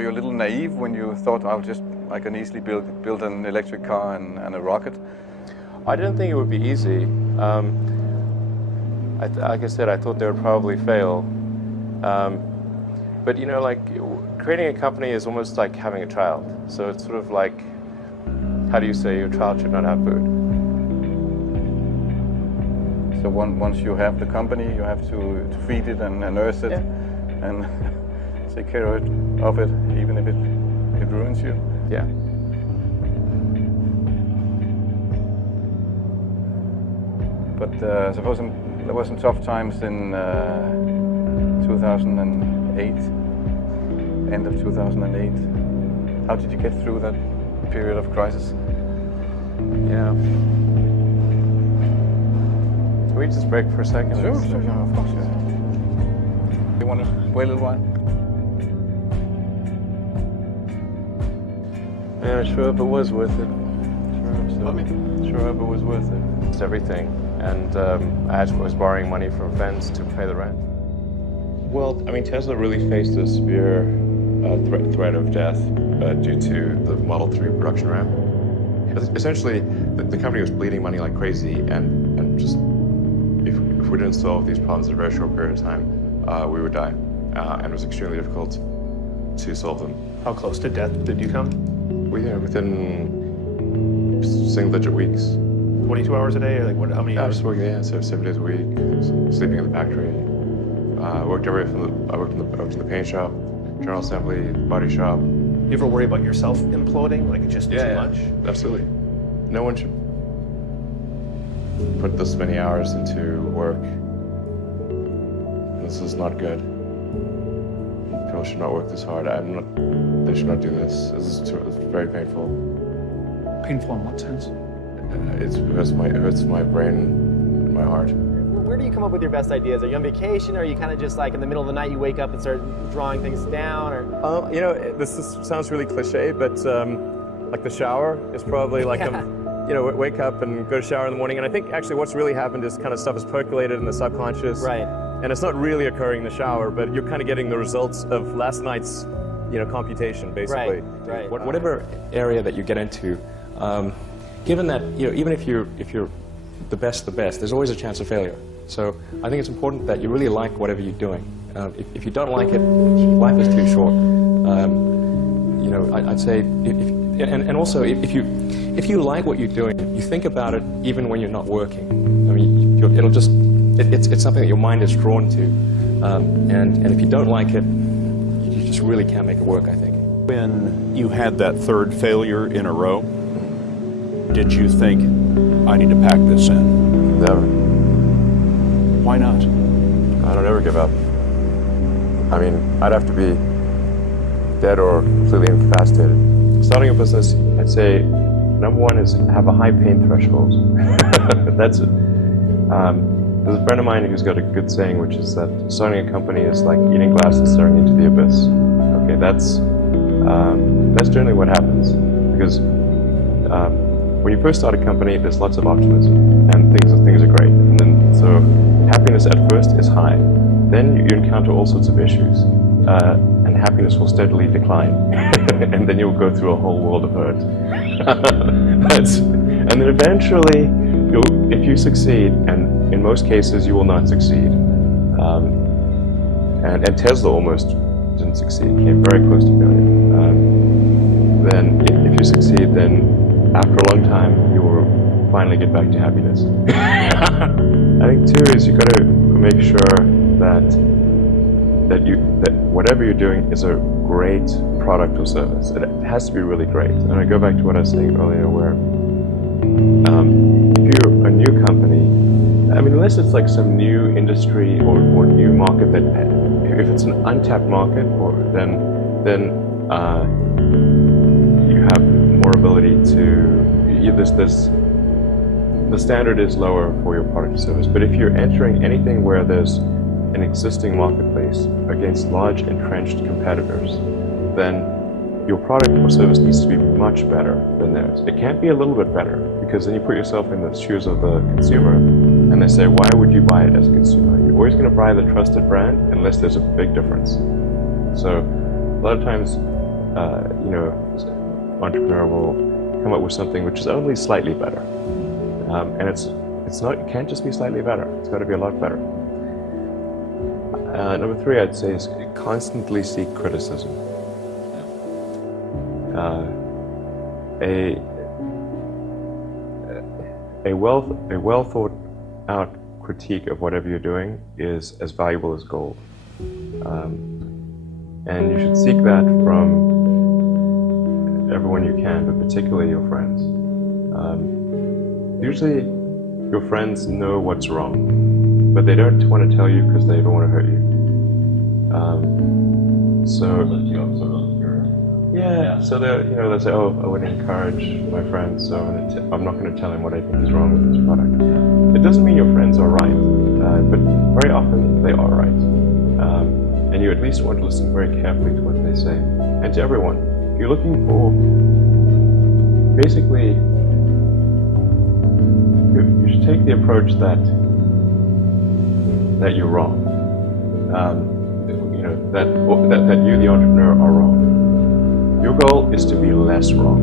Were you a little naive when you thought I can easily build an electric car and a rocket? I didn't think it would be easy. Like I said, I thought they would probably fail. But you know, like creating a company is almost like having a child. So it's sort of like, how do you say your child should not have food? So once you have the company, you have to feed it and nurse it, and take care of it, even if it ruins you. Yeah. But I suppose there were some tough times in 2008, end of 2008. How did you get through that period of crisis? Yeah. Can we just break for a second? Sure, of course. Yeah. You want to wait a little while? Yeah, sure hope it was worth it. Sure hope it was worth it. It's everything. And I was borrowing money from friends to pay the rent. Well, I mean, Tesla really faced a severe threat of death due to the Model 3 production ramp. Essentially, the company was bleeding money like crazy, and just if we didn't solve these problems in a very short period of time, we would die. And it was extremely difficult to solve them. How close to death did you come? Within single-digit weeks. 22 hours a day, or like what? How many I hours? was working, so 7 days a week, sleeping in the factory. I worked in the paint shop, general assembly, body shop. You ever worry about yourself imploding? Like it's just too much? Absolutely. No one should put this many hours into work. This is not good. People should not work this hard. They should not do this. It's very painful. Painful in what sense? It hurts my brain and my heart. Where do you come up with your best ideas? Are you on vacation, or are you kind of just like in the middle of the night you wake up and start drawing things down? Or You know, sounds really cliche, but like the shower is probably like wake up and go to shower in the morning. And I think actually what's really happened is kind of stuff is percolated in the subconscious. Right. And it's not really occurring in the shower, but you're kind of getting the results of last night's computation, basically. Right. Whatever area that you get into, given that even if you're the best, there's always a chance of failure. So I think it's important that you really like whatever you're doing. If you don't like it, life is too short. I'd say, and also if you like what you're doing, you think about it even when you're not working. I mean, it's something that your mind is drawn to, and if you don't like it, you just really can't make it work, I think. When you had that third failure in a row, did you think, I need to pack this in? Never. Why not? I don't ever give up. I mean, I'd have to be dead or completely incapacitated. Starting a business, I'd say, number one is have a high pain threshold. That's it. There's a friend of mine who's got a good saying, which is that starting a company is like eating glass and staring into the abyss. Okay, that's generally what happens, because when you first start a company, there's lots of optimism and things are great, and then so happiness at first is high. Then you encounter all sorts of issues, and happiness will steadily decline, and then you'll go through a whole world of hurt. And then eventually, if you succeed, and in most cases you will not succeed, and Tesla almost didn't succeed, came very close to failure. Then if you succeed, then after a long time, you will finally get back to happiness. I think too is you got to make sure that whatever you're doing is a great product or service. It has to be really great. And I go back to what I was saying earlier, where if you're a new company, I mean, unless it's like some new industry or new market that, if it's an untapped market, then you have more ability to. The standard is lower for your product or service. But if you're entering anything where there's an existing marketplace against large entrenched competitors, then your product or service needs to be much better than theirs. It can't be a little bit better, because then you put yourself in the shoes of the consumer, and they say, why would you buy it as a consumer? You're always going to buy the trusted brand unless there's a big difference. So a lot of times entrepreneur will come up with something which is only slightly better, and it can't just be slightly better. It's got to be a lot better. Number 3, I'd say, is constantly seek criticism. A well thought out critique of whatever you're doing is as valuable as gold, and you should seek that from everyone you can, but particularly your friends. Usually your friends know what's wrong, but they don't want to tell you because they don't want to hurt you. So they'll say, oh, I would encourage my friend, so I'm not going to tell him what I think is wrong with this product. It doesn't mean your friends are right, but very often they are right. And you at least want to listen very carefully to what they say. And to everyone, you're looking for, basically, you should take the approach that you're wrong. That you, the entrepreneur, are wrong. Your goal is to be less wrong.